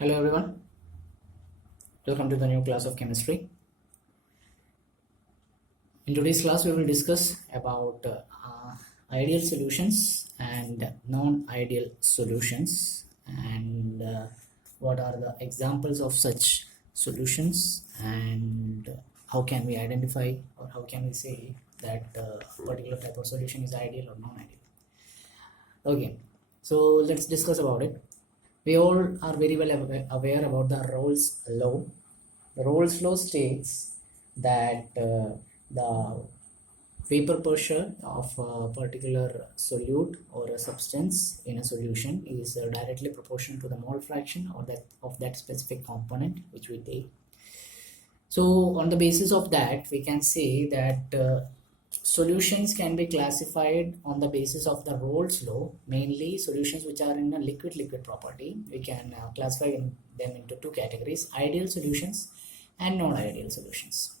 Hello everyone, welcome to the new class of chemistry. In today's class we will discuss about ideal solutions and non-ideal solutions and what are the examples of such solutions and how can we identify or how can we say that a particular type of solution is ideal or non-ideal. Okay, so let's discuss about it. We all are very well aware about the Rolle's law. The Rolle's law states that the vapor pressure of a particular solute or a substance in a solution is directly proportional to the mole fraction or that of that specific component which we take. So on the basis of that, we can say that solutions can be classified on the basis of the Rolle's law, mainly solutions which are in a liquid-liquid property. We can classify them into two categories: ideal solutions and non-ideal solutions.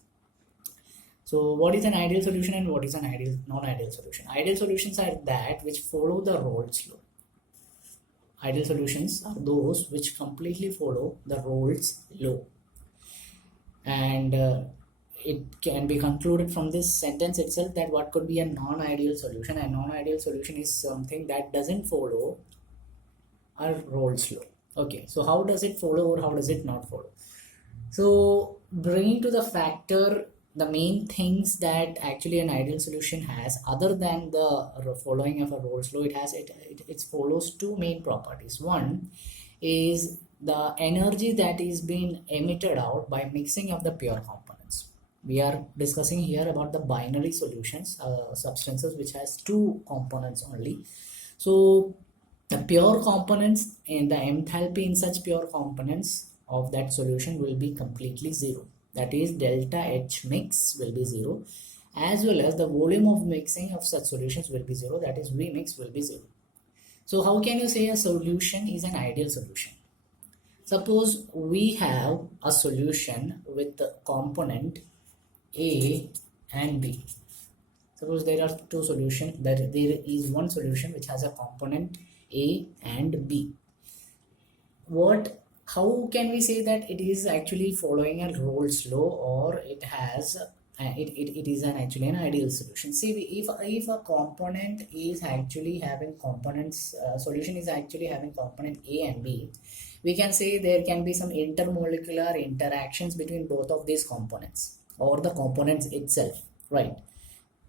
So what is an ideal solution and what is an ideal non-ideal solution? Ideal solutions are that which follow the Rolle's law. Ideal solutions are those which completely follow the Rolle's law. And it can be concluded from this sentence itself that what could be a non-ideal solution. A non-ideal solution is something that doesn't follow our Rolle's law. Okay, so how does it follow or how does it not follow? So bringing to the factor the main things that actually an ideal solution has, other than the following of a Rolle's law, it follows two main properties. One is the energy that is being emitted out by mixing of the pure components. We are discussing here about the binary solutions, substances which has two components only. So the pure components and the enthalpy in such pure components of that solution will be completely zero. That is, delta H mix will be zero, as well as the volume of mixing of such solutions will be zero. That is, V mix will be zero. So how can you say a solution is an ideal solution? Suppose we have a solution with the component A and B. Suppose there are two solutions, there is one solution which has a component A and B. How can we say that it is actually following a Rolle's law, or it has it is actually an ideal solution? See, if a component is actually having components, solution is actually having component A and B, we can say there can be some intermolecular interactions between both of these components or the components itself, right?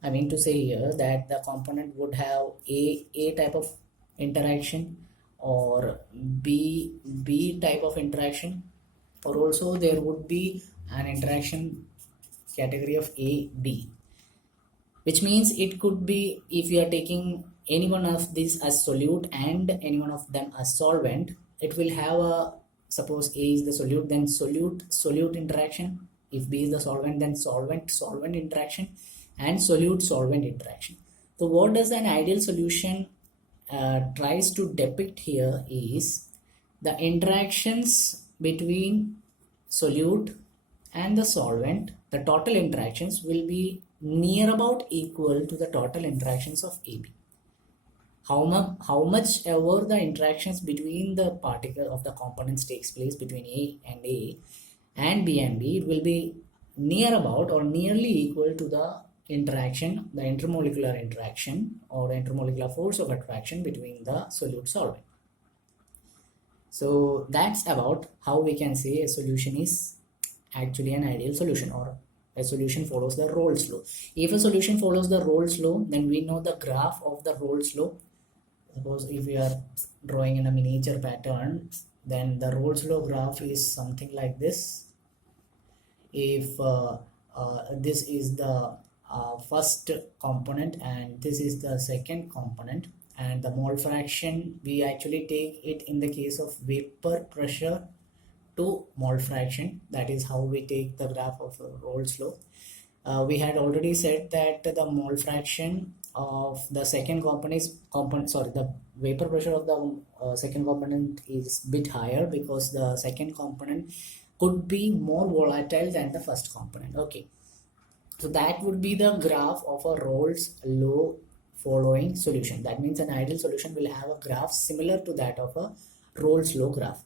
I mean to say here that the component would have a type of interaction or B type of interaction, or also there would be an interaction category of A, B, which means it could be, if you are taking any one of these as solute and any one of them as solvent, it will have a, suppose A is the solute, then solute interaction. If B is the solvent, then solvent interaction, and solute interaction. So what does an ideal solution tries to depict here is the interactions between solute and the solvent. The total interactions will be near about equal to the total interactions of AB. How much ever the interactions between the particle of the components takes place between A and B and B, it will be near about or nearly equal to the interaction, the intermolecular interaction or the intermolecular force of attraction between the solute solvent. So that's about how we can say a solution is actually an ideal solution, or a solution follows the Rolle's law. If a solution follows the Rolle's law, then we know the graph of the Rolle's law. Suppose if we are drawing in a miniature pattern, then the Rolle's law graph is something like this. If this is the first component and this is the second component, and the mole fraction, we actually take it in the case of vapor pressure to mole fraction. That is how we take the graph of Rolle's law. We had already said that the mole fraction of the second the vapor pressure of the second component is bit higher because the second component could be more volatile than the first component. Okay, so that would be the graph of a Rolle's law following solution. That means an ideal solution will have a graph similar to that of a Rolle's law graph.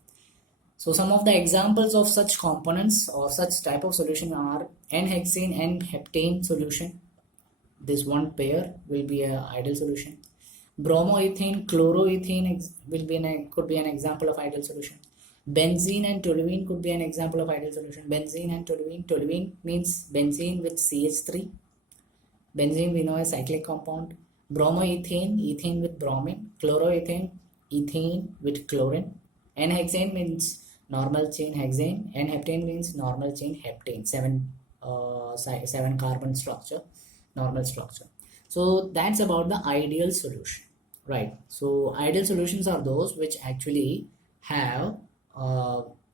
So some of the examples of such components or such type of solution are N-hexane and heptane solution. This one pair will be an ideal solution. Bromoethane, chloroethane could be an example of ideal solution. Benzene and toluene could be an example of ideal solution. Benzene and toluene. Toluene means benzene with CH3. Benzene we know a cyclic compound. Bromoethane, ethane with bromine. Chloroethane, ethane with chlorine. N-hexane means normal chain hexane. N-heptane means normal chain heptane. Seven carbon structure, normal structure. So that's about the ideal solution, right? So ideal solutions are those which actually have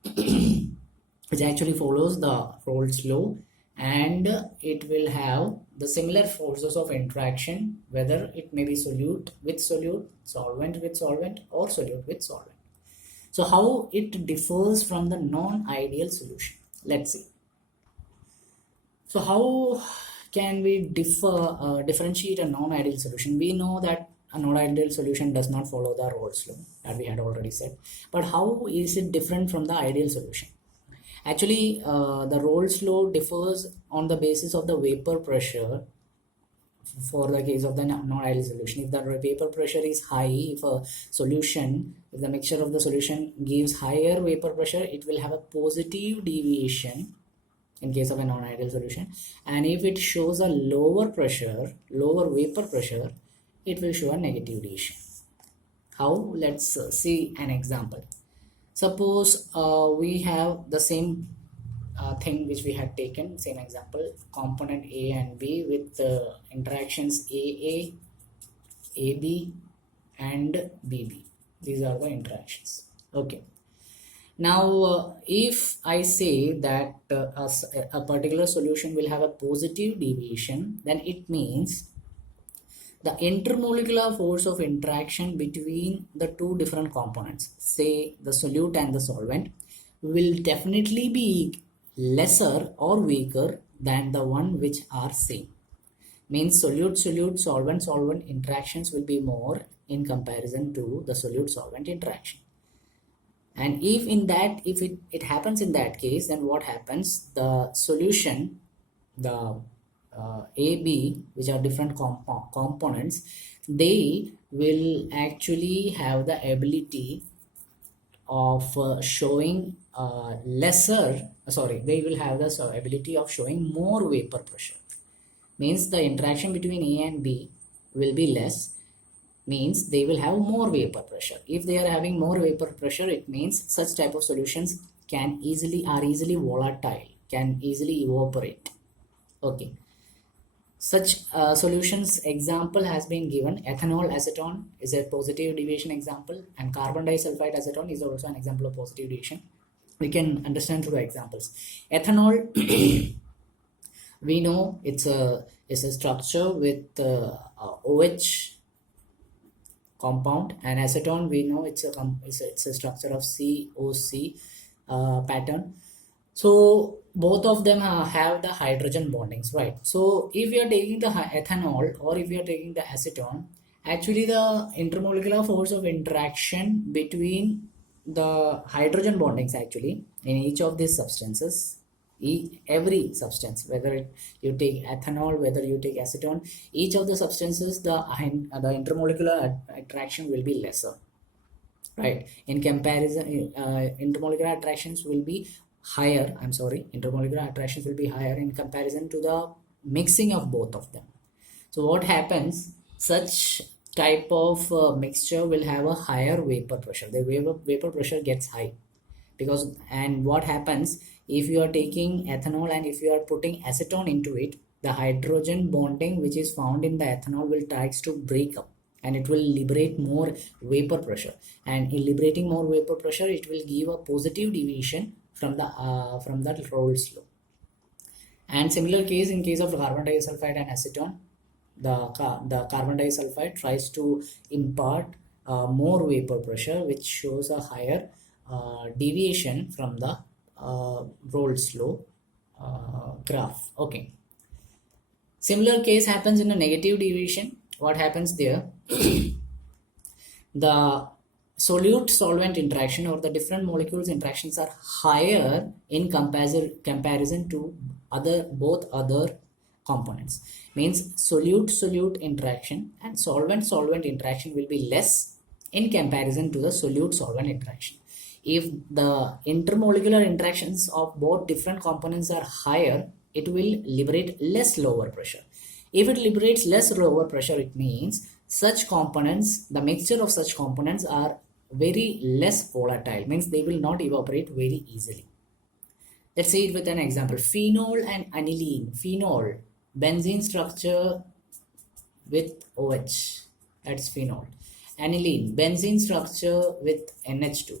which actually follows the Rolle's law, and it will have the similar forces of interaction, whether it may be solute with solute, solvent with solvent, or solute with solvent. So how it differs from the non-ideal solution? Let's see. So how can we differentiate a non-ideal solution? We know that a non-ideal solution does not follow the Rolle's law that we had already said. But how is it different from the ideal solution? Actually, the Rolle's law differs on the basis of the vapor pressure for the case of the non-ideal solution. If the vapor pressure is high, if the mixture of the solution gives higher vapor pressure, it will have a positive deviation in case of a non-ideal solution, and if it shows a lower vapor pressure, it will show a negative deviation. How? Let's see an example. Suppose we have the same thing which we had taken, same example, component A and B with interactions AA, AB and BB. These are the interactions. Okay. Now, if I say that a particular solution will have a positive deviation, then it means the intermolecular force of interaction between the two different components, say the solute and the solvent, will definitely be lesser or weaker than the one which are same. Means solute-solute, solvent-solvent interactions will be more in comparison to the solute-solvent interaction. And if it happens in that case, then what happens? The solution, the AB, which are different components, they will actually have the ability of showing they will have the ability of showing more vapor pressure. Means the interaction between A and B will be less, means they will have more vapor pressure. If they are having more vapor pressure, it means such type of solutions are easily volatile, can easily evaporate. Okay. Such solutions example has been given. Ethanol acetone is a positive deviation example, and carbon disulfide acetone is also an example of positive deviation. We can understand through the examples. Ethanol we know it's a structure with OH compound, and acetone we know it's a structure of COC pattern. So both of them have the hydrogen bondings, right? So if you are taking the ethanol or if you are taking the acetone, actually the intermolecular force of interaction between the hydrogen bondings actually in each of these substances, every substance, whether you take ethanol, whether you take acetone, each of the substances, the intermolecular attraction will be lesser, right? In comparison, intermolecular attractions will be higher. Intermolecular attractions will be higher in comparison to the mixing of both of them. So what happens? Such type of mixture will have a higher vapor pressure. The vapor pressure gets high because, and what happens if you are taking ethanol and if you are putting acetone into it, the hydrogen bonding which is found in the ethanol will tries to break up, and it will liberate more vapor pressure, and in liberating more vapor pressure, it will give a positive deviation from that Rolle's law. And similar case in case of carbon disulfide and acetone, the carbon disulfide tries to impart more vapor pressure, which shows a higher deviation from the Rolle's law graph. Okay. Similar case happens in a negative deviation. What happens there? The solute solvent interaction or the different molecules interactions are higher in comparison to both other components. Means solute solute interaction and solvent solvent interaction will be less in comparison to the solute solvent interaction. If the intermolecular interactions of both different components are higher, it will liberate less lower pressure. If it liberates less lower pressure, it means such components, the mixture of such components are very less volatile, means they will not evaporate very easily. Let's see it with an example. Phenol and aniline. Phenol, benzene structure with OH, that's phenol. Aniline, benzene structure with NH2.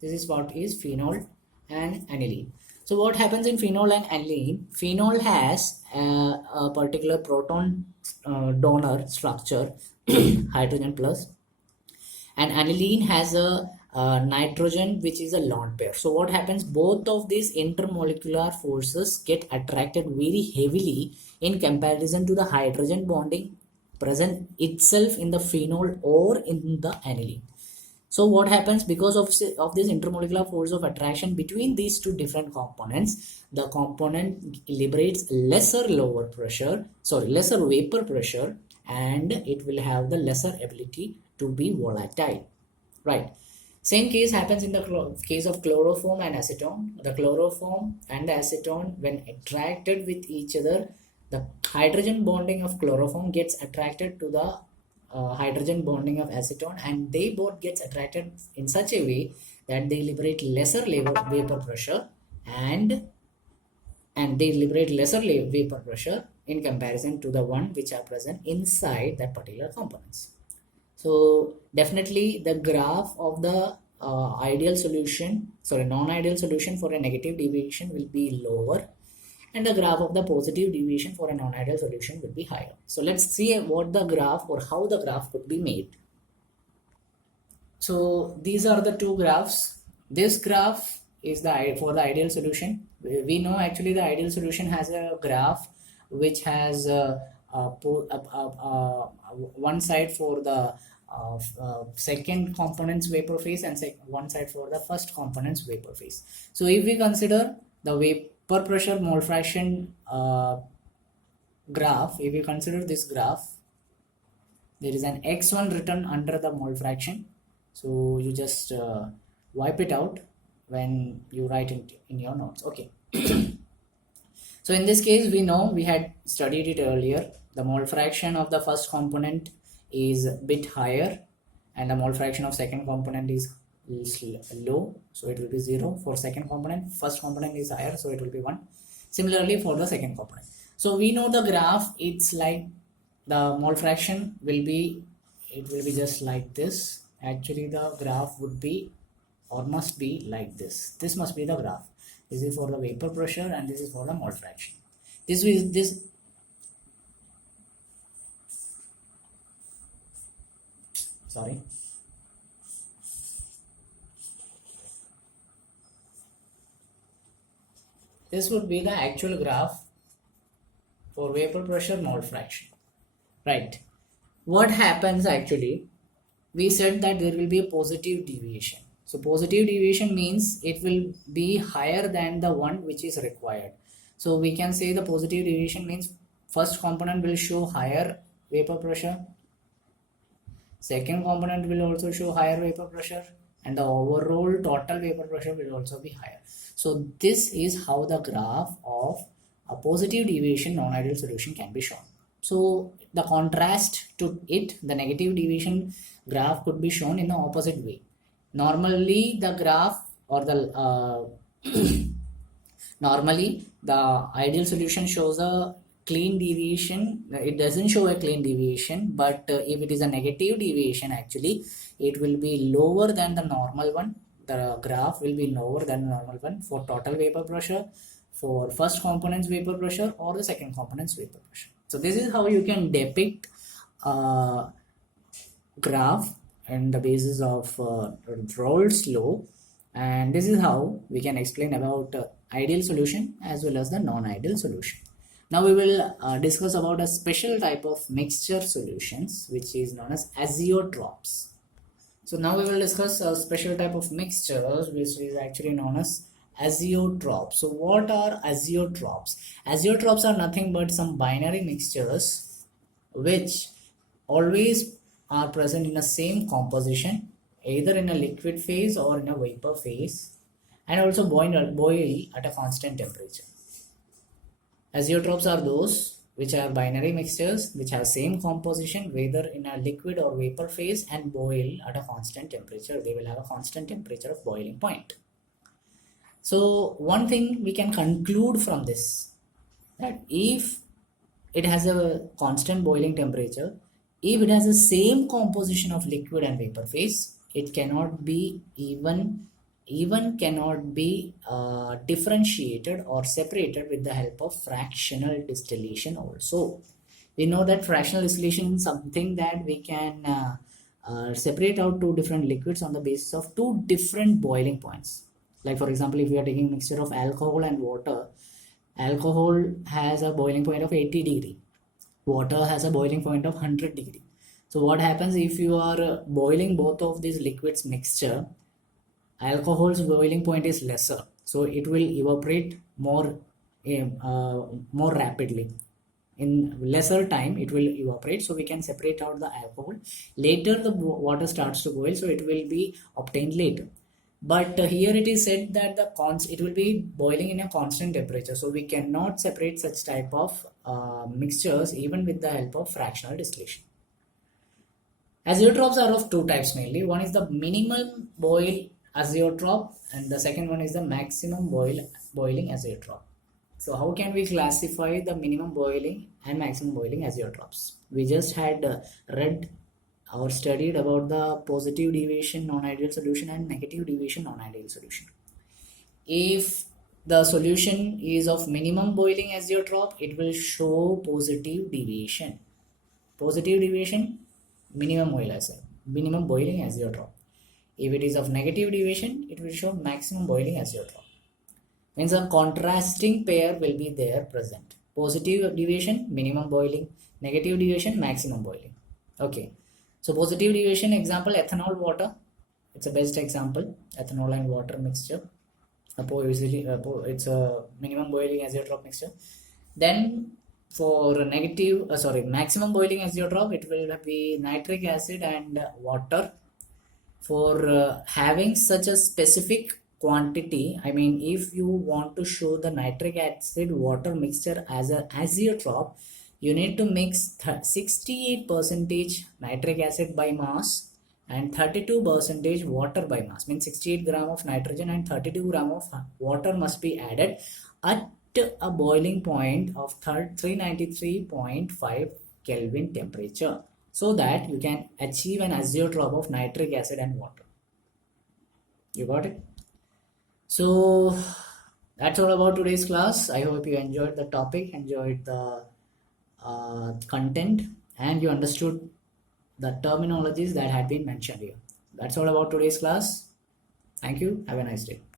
This is what is phenol and aniline. So what happens in phenol and aniline? Phenol has a particular proton donor structure, hydrogen plus, and aniline has a nitrogen which is a lone pair. So what happens? Both of these intermolecular forces get attracted very heavily in comparison to the hydrogen bonding present itself in the phenol or in the aniline. So what happens? Because of this intermolecular force of attraction between these two different components, the component liberates lesser vapor pressure, and it will have the lesser ability to be volatile, right? Same case happens in the case of chloroform and acetone. The chloroform and the acetone, when attracted with each other, the hydrogen bonding of chloroform gets attracted to the hydrogen bonding of acetone, and they both gets attracted in such a way that they liberate lesser vapor pressure and they liberate lesser vapor pressure in comparison to the one which are present inside that particular components. So definitely the graph of the non-ideal solution for a negative deviation will be lower, and the graph of the positive deviation for a non-ideal solution will be higher. So let's see what the graph or how the graph could be made. So these are the two graphs. This graph is for the ideal solution. We know actually the ideal solution has a graph which has one side for the second component's vapor phase and one side for the first component's vapor phase. So if we consider the vapor pressure mole fraction graph, if you consider this graph, there is an x1 written under the mole fraction. So you just wipe it out when you write it in your notes. Okay. So in this case, we know we had studied it earlier. The mole fraction of the first component is a bit higher, and the mole fraction of second component is low, so it will be 0 for second component. First component is higher, so it will be 1. Similarly for the second component. So we know the graph, it's like the mole fraction will be just like this. Actually the graph would be or must be like this. This must be the graph. This is for the vapor pressure and this is for the mole fraction. This would be the actual graph for vapor pressure mole fraction, right? What happens actually, we said that there will be a positive deviation. So positive deviation means it will be higher than the one which is required. So we can say the positive deviation means first component will show higher vapor pressure, second component will also show higher vapor pressure, and the overall total vapor pressure will also be higher. So this is how the graph of a positive deviation non-ideal solution can be shown. So the contrast to it, the negative deviation graph could be shown in the opposite way. Normally the graph or the normally the ideal solution shows a clean deviation. It doesn't show a clean deviation, but if it is a negative deviation, actually it will be lower than the normal one. The graph will be lower than the normal one for total vapor pressure, for first component's vapor pressure, or the second component's vapor pressure. So this is how you can depict a graph on the basis of Rolle's law, and this is how we can explain about ideal solution as well as the non-ideal solution. Now we will discuss about a special type of mixture solutions which is known as azeotrops. So now we will discuss a special type of mixtures which is actually known as azeotrophs. So what are azeotrophs? Azeotrophs are nothing but some binary mixtures which always are present in the same composition, either in a liquid phase or in a vapor phase, and also boil at a constant temperature. Azeotrophs are those which are binary mixtures which have same composition whether in a liquid or vapor phase and boil at a constant temperature. They will have a constant temperature of boiling point. So one thing we can conclude from this, that if it has a constant boiling temperature, if it has the same composition of liquid and vapor phase, it cannot be even cannot be differentiated or separated with the help of fractional distillation also. We know that fractional distillation is something that we can separate out two different liquids on the basis of two different boiling points. Like for example, if we are taking a mixture of alcohol and water, alcohol has a boiling point of 80 degree, water has a boiling point of 100 degree. So what happens if you are boiling both of these liquids mixture, alcohol's boiling point is lesser, so it will evaporate more rapidly. In lesser time it will evaporate, so we can separate out the alcohol. Later the water starts to boil, so it will be obtained later. But here it is said that it will be boiling in a constant temperature, so we cannot separate such type of mixtures even with the help of fractional distillation. Azeotrophs are of two types mainly. One is the minimum boil azeotroph and the second one is the maximum boiling azeotroph. So how can we classify the minimum boiling and maximum boiling azeotrophs? We just had read or studied about the positive deviation non-ideal solution and negative deviation non-ideal solution. If the solution is of minimum boiling azeotroph, it will show positive deviation. Positive deviation, minimum boiling azeotroph. If it is of negative deviation, it will show maximum boiling azeotroph. Means a contrasting pair will be there present. Positive deviation, minimum boiling. Negative deviation, maximum boiling. Okay. So positive deviation example, ethanol water. It's a best example. Ethanol and water mixture. It's a minimum boiling azeotroph mixture. Then for maximum boiling azeotroph, it will be nitric acid and water. For having such a specific quantity, I mean, if you want to show the nitric acid water mixture as a azeotroph, you need to mix 68% nitric acid by mass and 32% water by mass. Means 68 gram of nitrogen and 32 gram of water must be added at a boiling point of 393.5 Kelvin temperature, so that you can achieve an azeotroph of nitric acid and water. You got it? So that's all about today's class. I hope you enjoyed the topic, enjoyed the content, and you understood the terminologies that had been mentioned here. That's all about today's class. Thank you. Have a nice day.